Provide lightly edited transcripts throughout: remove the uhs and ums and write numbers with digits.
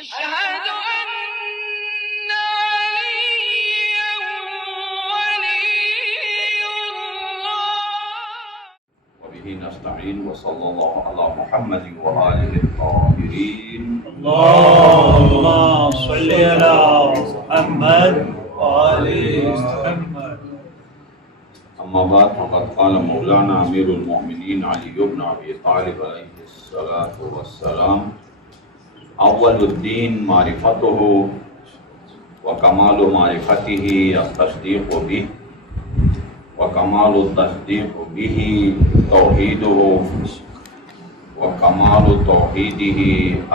أشهد أن عليا ولي الله. وبه نستعين وصلى الله على محمد وآله الطاهرين. اللهم صل على محمد وآل محمد. أما بعد فقد قال مولانا أمير المؤمنين علي بن أبي طالب عليه الصلاة والسلام: أول الدين معرفته وكمال معرفته التصديق به وكمال التصديق به توحيده وكمال توحيده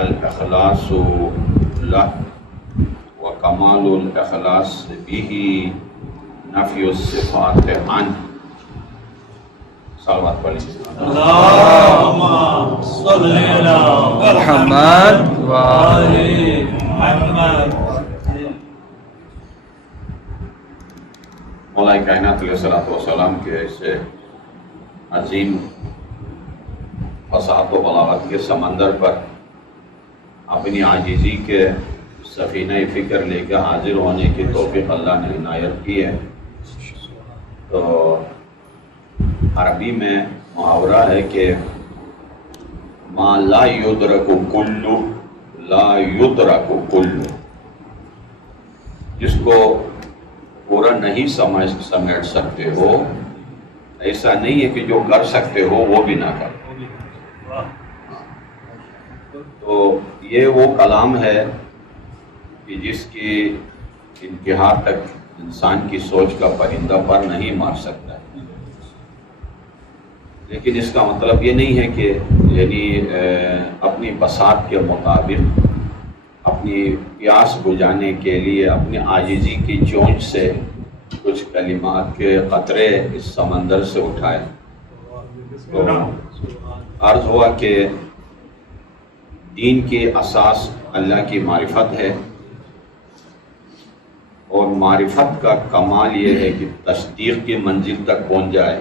الإخلاص له وكمال الإخلاص به نفي الصفات عنه. صلوات پڑھیں. اللهم صل على محمد وآل محمد. مولا کائنات علیہ السلام کے ایسے عظیم فصاحت و بلاغت کے سمندر پر اپنی عاجزی کے سفینہ فکر لے کے حاضر ہونے کی توفیق اللہ نے عنایت کی ہے. تو عربی میں محاورہ ہے کہ ما لا یدرک کل لا یدرک کل، جس کو پورا نہیں سمیٹ سکتے ہو، ایسا نہیں ہے کہ جو کر سکتے ہو وہ بھی نہ کر. تو یہ وہ کلام ہے کہ جس کی انتہا تک انسان کی سوچ کا پرندہ پر نہیں مار سکتا ہے. لیکن اس کا مطلب یہ نہیں ہے کہ یعنی اپنی بساط کے مطابق اپنی پیاس بجھانے کے لیے اپنی عاجزی کی چونچ سے کچھ کلمات کے قطرے اس سمندر سے اٹھائے. تو عرض ہوا کہ دین کی اساس اللہ کی معرفت ہے، اور معرفت کا کمال یہ ہے کہ تصدیق کی منزل تک پہنچ جائے،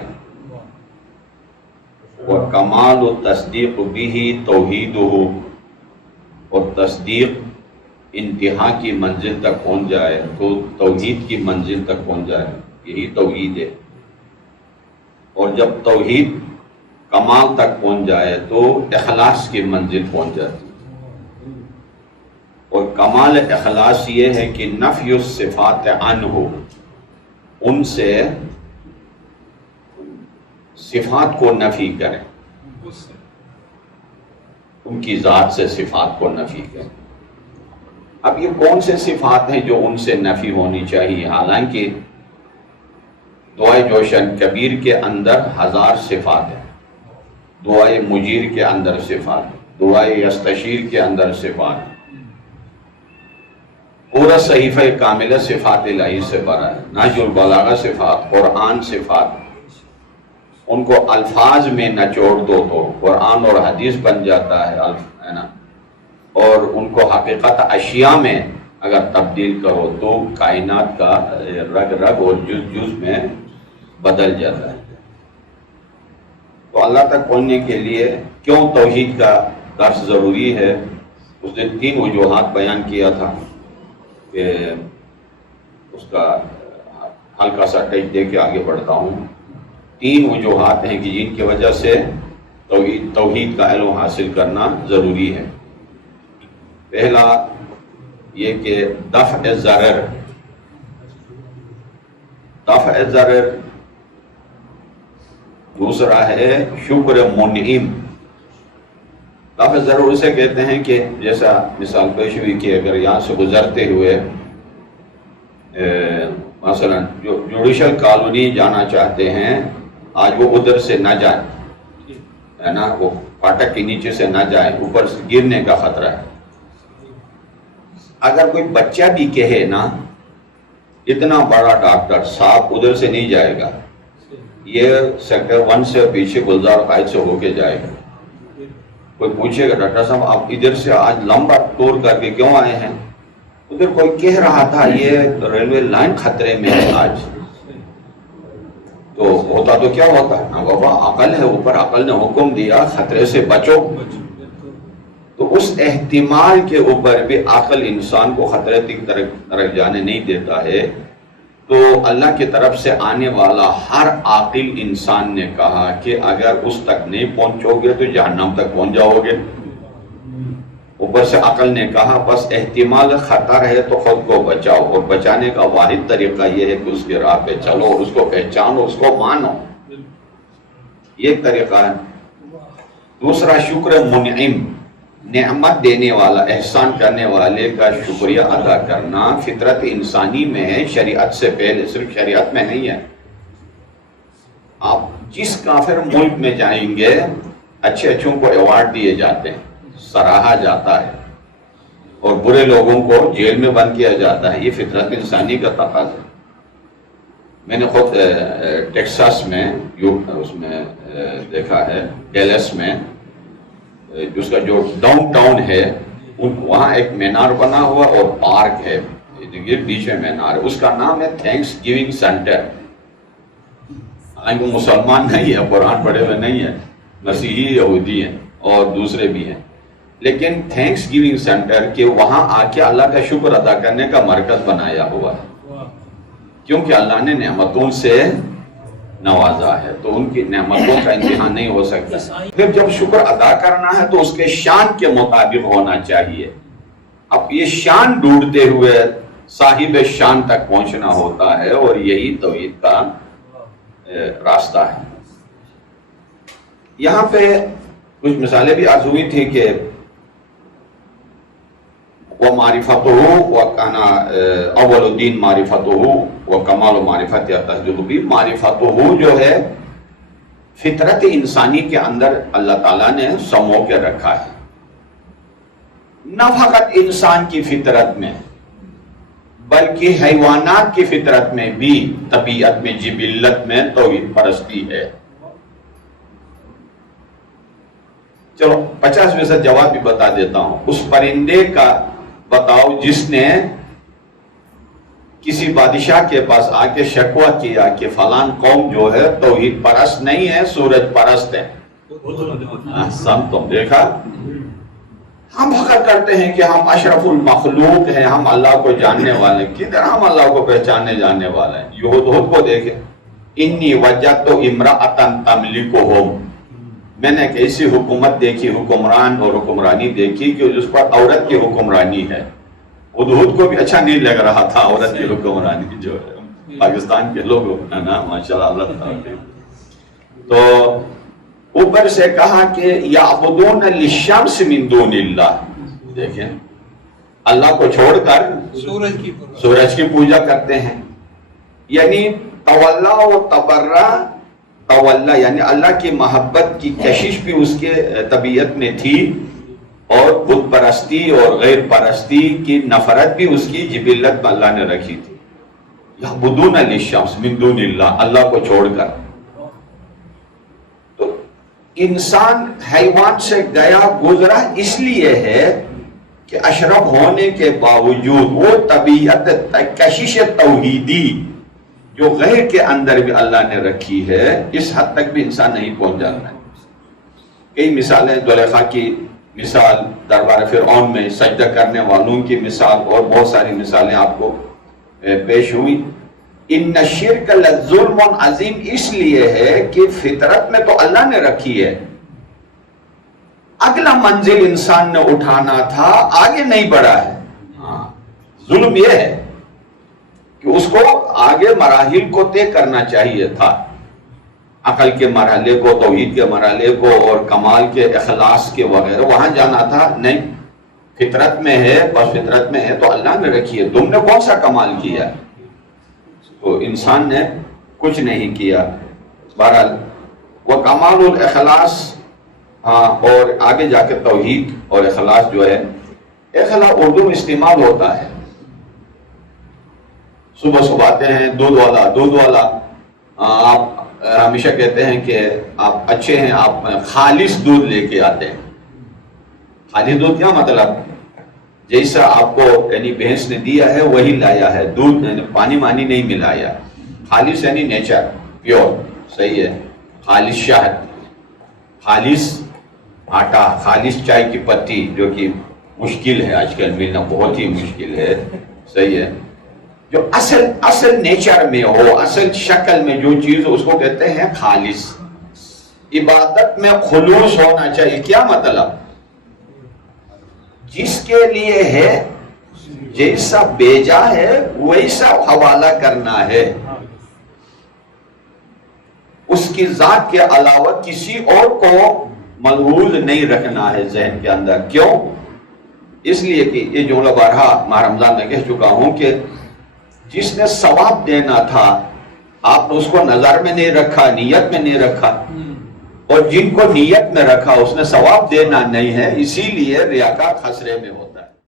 اور کمال و تصدیق بھی توحید ہو، اور تصدیق انتہا کی منزل تک پہنچ جائے تو توحید کی منزل تک پہنچ جائے. یہی توحید ہے. اور جب توحید کمال تک پہنچ جائے تو اخلاص کی منزل پہنچ جاتی ہے. اور کمال اخلاص یہ ہے کہ نفی الصفات عنہ، ان سے صفات کو نفی کریں، ان کی ذات سے صفات کو نفی کریں. اب یہ کون سے صفات ہیں جو ان سے نفی ہونی چاہیے؟ حالانکہ دعائے جوشن کبیر کے اندر 1000 صفات ہیں، دعائے مجیر کے اندر صفات ہیں، دعائے یستشیر کے اندر صفات ہیں. پورا صحیفہ کاملہ صفات الہی سے بھرا ہے. نہج البلاغہ صفات، قرآن صفات، ان کو الفاظ میں نچوڑ دو تو قرآن اور حدیث بن جاتا ہے نا، اور ان کو حقیقت اشیاء میں اگر تبدیل کرو تو کائنات کا رگ رگ اور جز جز میں بدل جاتا ہے. تو اللہ تک پہنچنے کے لیے کیوں توحید کا درس ضروری ہے؟ اس نے 3 وجوہات بیان کیا تھا کہ اس کا ہلکا سا ٹچ دے کے آگے بڑھتا ہوں. 3 وجوہات ہیں کہ جن کی وجہ سے توحید کا علم حاصل کرنا ضروری ہے. پہلا یہ کہ دفع ضرر، دوسرا ہے شکر منعم. دفع ضرر اسے کہتے ہیں کہ جیسا مثال پیش ہوئی کہ اگر یہاں سے گزرتے ہوئے مثلا جو جوڈیشل کالونی جانا چاہتے ہیں، آج وہ ادھر سے نہ جائیں، ہے نا، وہ فاٹک کے نیچے سے نہ جائیں، اوپر سے گرنے کا خطرہ ہے. اگر کوئی بچہ بھی کہے نا اتنا بڑا ڈاکٹر صاحب ادھر سے نہیں جائے گا، یہ سیکٹر 1 سے پیچھے گلزار قائد سے ہو کے جائے گا. کوئی پوچھے گا ڈاکٹر صاحب آپ ادھر سے آج لمبا ٹور کر کے کیوں آئے ہیں؟ ادھر کوئی کہہ رہا تھا یہ ریلوے لائن خطرے میں ہے آج. تو ہوتا تو کیا ہوتا ہے نا بابا، عقل ہے اوپر، عقل نے حکم دیا خطرے سے بچو. تو اس احتمال کے اوپر بھی عقل انسان کو خطرے کی طرف جانے نہیں دیتا ہے. تو اللہ کی طرف سے آنے والا ہر عاقل انسان نے کہا کہ اگر اس تک نہیں پہنچو گے تو جہنم تک پہنچ جاؤ گے. اوپر سے عقل نے کہا بس احتمال خطر ہے تو خود کو بچاؤ، اور بچانے کا واحد طریقہ یہ ہے کہ اس کی راہ پہ چلو، اس کو پہچانو، اس کو مانو. یہ ایک طریقہ ہے. دوسرا شکر منعم، نعمت دینے والا، احسان کرنے والے کا شکریہ ادا کرنا فطرت انسانی میں ہے، شریعت سے پہلے، صرف شریعت میں نہیں ہے. آپ جس کافر ملک میں جائیں گے اچھے اچھوں کو ایوارڈ دیے جاتے ہیں، سراہا جاتا ہے، اور برے لوگوں کو جیل میں بند کیا جاتا ہے. یہ فطرت انسانی کا تقاضا ہے. میں نے خود ٹیکساس میں اس میں دیکھا ہے، ڈیلس میں، جس کا جو ڈاؤن ٹاؤن ہے وہاں ایک مینار بنا ہوا اور پارک ہے، بیچ میں مینار ہے. اس کا نام ہے تھینکس گیونگ سینٹر. حالانکہ وہ مسلمان نہیں ہے، قرآن پڑھے ہوئے نہیں ہے، مسیحی یہودی ہیں اور دوسرے بھی ہیں، لیکن تھینکس گیونگ سینٹر کہ وہاں آ کے اللہ کا شکر ادا کرنے کا مرکز بنایا ہوا ہے، کیونکہ اللہ نے نعمتوں سے نوازا ہے تو ان کی نعمتوں کا امتحان نہیں ہو سکتا. پھر جب شکر ادا کرنا ہے تو اس کے شان کے مطابق ہونا چاہیے. اب یہ شان ڈھونڈتے ہوئے صاحب شان تک پہنچنا ہوتا ہے، اور یہی توحید کا راستہ ہے. یہاں پہ کچھ مثالیں بھی عرض ہوئی تھی کہ وَمَعْرِفَتُهُ وَكَانَ اول الدین معرفتہ وکمال معرفت تصدیق بھی. معرفتہ جو ہے فطرت انسانی کے اندر اللہ تعالیٰ نے سمو کے رکھا ہے، نہ فقط انسان کی فطرت میں بلکہ حیوانات کی فطرت میں بھی، طبیعت میں، جبلت میں توحید پرستی ہے. چلو 50% جواب بھی بتا دیتا ہوں. اس پرندے کا بتاؤ جس نے کسی بادشاہ کے پاس آ کے شکوہ کیا کہ فلان قوم جو ہے توحید پرست نہیں ہے، سورج پرست ہے. احسن، تم دیکھا، ہم فخر کرتے ہیں کہ ہم اشرف المخلوق ہیں، ہم اللہ کو جاننے والے. کدھر ہم اللہ کو پہچاننے جاننے والے ہیں؟ یہ ہدہد کو دیکھے، انی وجدت امرأۃ تملکہم، میں نے ایک ایسی حکومت دیکھی، حکمران اور حکمرانی دیکھی کہ جس پر عورت کی حکمرانی ہے. ہدہد کو بھی اچھا نہیں لگ رہا تھا عورت کی حکمرانی جو ہے، پاکستان کے لوگ ہے نا، ماشاءاللہ اللہ تعالیٰ. تو اوپر سے کہا کہ یعبدون للشمس من دون اللہ، دیکھیں اللہ کو چھوڑ کر سورج کی پوجا کرتے ہیں. یعنی تولا و تبرہ، تولا یعنی اللہ کی محبت کی کشش بھی اس کے طبیعت میں تھی، اور بت پرستی اور غیر پرستی کی نفرت بھی اس کی جبلت میں اللہ نے رکھی تھی. یعبدون للشمس من دون اللہ، اللہ کو چھوڑ کر. تو انسان حیوان سے گیا گزرا اس لیے ہے کہ اشرف ہونے کے باوجود وہ طبیعت کشش توحیدی جو غیر کے اندر بھی اللہ نے رکھی ہے، اس حد تک بھی انسان نہیں پہنچ جاتا ہے. کئی مثالیں، زلیخا کی مثال، دربار فرعون میں سجدہ کرنے والوں کی مثال، اور بہت ساری مثالیں آپ کو پیش ہوئی. ان الشرک لظلم عظیم اس لیے ہے کہ فطرت میں تو اللہ نے رکھی ہے، اگلا منزل انسان نے اٹھانا تھا، آگے نہیں بڑھا ہے. ظلم یہ ہے کہ اس کو آگے مراحل کو طے کرنا چاہیے تھا، عقل کے مرحلے کو، توحید کے مرحلے کو، اور کمال کے، اخلاص کے وغیرہ، وہاں جانا تھا. نہیں، فطرت میں ہے، بس فطرت میں ہے تو اللہ نے رکھی ہے. تم نے کون سا کمال کیا؟ تو انسان نے کچھ نہیں کیا. بہرحال وہ کمال الاخلاص، اور آگے جا کے توحید اور اخلاص جو ہے، اخلاص اردو میں استعمال ہوتا ہے. صبح صبح آتے ہیں دودھ والا، آپ ہمیشہ کہتے ہیں کہ آپ اچھے ہیں، آپ خالص دودھ لے کے آتے ہیں. خالص دودھ کیا مطلب؟ جیسا آپ کو یعنی بھینس نے دیا ہے وہی لایا ہے، دودھ پانی مانی نہیں ملایا. خالص یعنی نیچر، پیور، صحیح ہے. خالص شہد، خالص آٹا، خالص چائے کی پتی، جو کہ مشکل ہے آج کل ملنا، بہت ہی مشکل ہے، صحیح ہے، جو اصل نیچر میں ہو، اصل شکل میں جو چیز اس کو کہتے ہیں خالص۔ عبادت میں خلوص ہونا چاہیے۔ کیا مطلب؟ جس کے لیے ہے، جیسا بیجا ہے ویسا حوالہ کرنا ہے، اس کی ذات کے علاوہ کسی اور کو ملحوظ نہیں رکھنا ہے ذہن کے اندر۔ کیوں؟ اس لیے کہ یہ جملہ بارہا ماہ رمضان میں کہہ چکا ہوں کہ جس نے ثواب دینا تھا آپ نے اس کو نظر میں نہیں رکھا، نیت میں نہیں رکھا، اور جن کو نیت میں رکھا اس نے ثواب دینا نہیں ہے، اسی لیے ریاکار خسرے میں ہوتا ہے۔